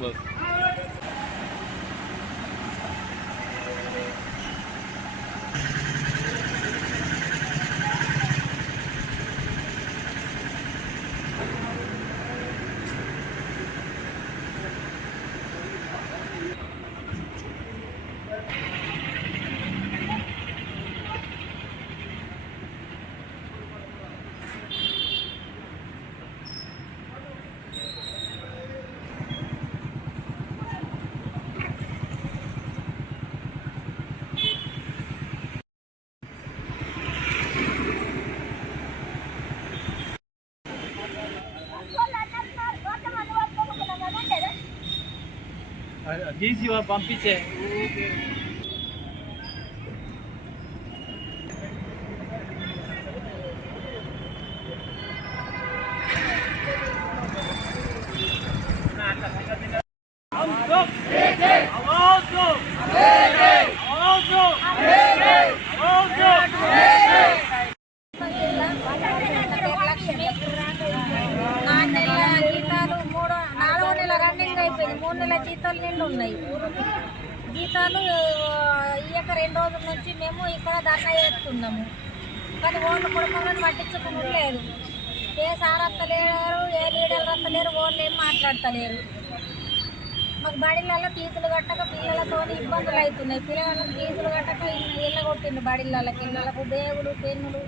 बस डीसी पंपे మూడు నెలల జీతాలు నిండు ఉన్నాయి. జీతాలు ఇయ్యక 2 రోజుల నుంచి మేము ఇక్కడ ధర్నా చేస్తున్నాము. కానీ ఓట్లు కుటుంబాలను పట్టించుకుని లేదు. ఏ సార్ వస్తలేరు, ఏ లీడర్లు వస్తలేరు, ఓట్లు ఏం మాట్లాడతలేరు. మాకు బడిళ్ళల్లో ఫీజులు కట్టక పిల్లలతో ఇబ్బందులు అవుతున్నాయి. పిల్లలకు ఫీజులు కట్టక ఇళ్ళ కొట్టిండు. బడిళ్ళకి ఇళ్ళకు బేగులు పెన్నులు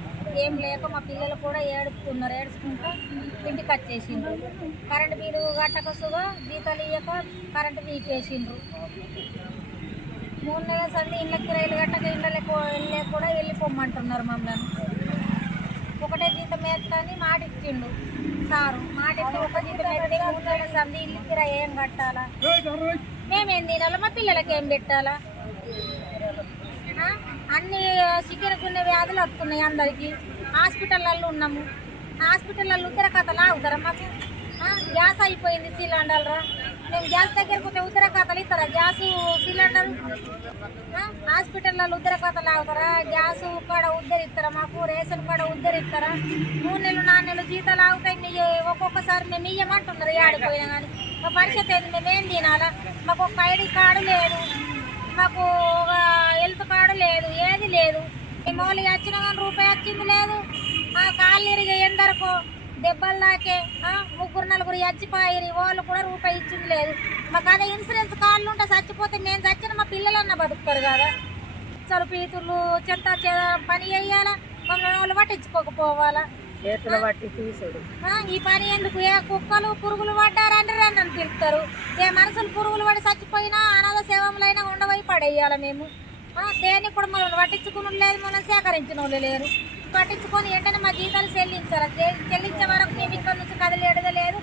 ఏం లేక మా పిల్లలు కూడా ఏడుపుతున్నారు. ఏడుచుకుంటూ ఇంటికి వచ్చేసిండ్రు. కరెంటు బిల్లు కట్టక సుగా జీతాలు ఇయ్యక కరెంటు తీపేసిండ్రు. 3 నెలల సంది ఇళ్ళ కిరాయిలు కట్టక ఇళ్ళకి కూడా వెళ్ళిపోమంటున్నారు మమ్మల్ని. ఒకటే జీతం వేస్తాని మాట ఇచ్చిండు సారు. మాట ఇచ్చి ఒక జీతం వేస్తే 3 నెలల సంది ఇల్లు కిరాయి ఏం కట్టాలా? మేమేం తినాలా? మా పిల్లలకి ఏం పెట్టాలా? అన్ని చికెన్కున్న వ్యాధులు వస్తున్నాయి అందరికీ. హాస్పిటల్లో ఉన్నాము. హాస్పిటల్లో ఉత్తర కథలు ఆగుతారా? మాకు గ్యాస్ అయిపోయింది సిలిండర్రా. మేము గ్యాస్ దగ్గరకు పోతే ఉత్తర కథలు ఇస్తారా? గ్యాస్ సిలిండర్ హాస్పిటల్లో ఉత్తర కథలు ఆగుతారా? గ్యాస్ కాడ ఉద్దరిస్తారా? మాకు రేషన్ కాడ ఉద్దరిస్తారా? 3 నెలలు 4 నెలలు జీతాలు ఆగుతాయి. ఒక్కొక్కసారి మేము ఇయ్యమంటున్నారు ఆడిపోయినా కానీ మా పరిస్థితి ఏంది? మేమేం తినాలా? మాకు ఒక ఐడి కార్డు లేదు, మాకు ఒక హెల్త్ కార్డు లేదు, ఏది లేదు. మేము వాళ్ళు వచ్చినా కానీ రూపాయి వచ్చింది లేదు. కాళ్ళు ఇరిగి ఎందరకో దెబ్బలు దాకే 3-4 చచ్చిపోయి వాళ్ళు కూడా రూపాయి ఇచ్చింది లేదు. మాకు అదే ఇన్సూరెన్స్ కార్డులు ఉంటే చచ్చిపోతే మేము చచ్చిన మా పిల్లలన్నా బతుకుతారు కదా. అసలు పీతులు చెత్త పని చేయాలా? మమ్మల్ని వాళ్ళు పట్టించుకోకపోవాలా? చేతులు పట్టి తీసుడు ఈ పని ఎందుకు? ఏ కుక్కలు పురుగులు పడ్డారంటే అని పిలుస్తారు. ఏ మనుషులు పురుగులు పడి చచ్చిపోయినా అనాథ సేవలైనా ఉండవై పడేయాలి మేము. దేనికి కూడా మనం పట్టించుకుని లేదు, మనం సేకరించిన వాళ్ళు లేరు. పట్టించుకొని వెంటనే మా జీతాలు చెల్లించాలి. చెల్లించే వరకు మేము ఇక్కడ నుంచి కదిలేడలేదు.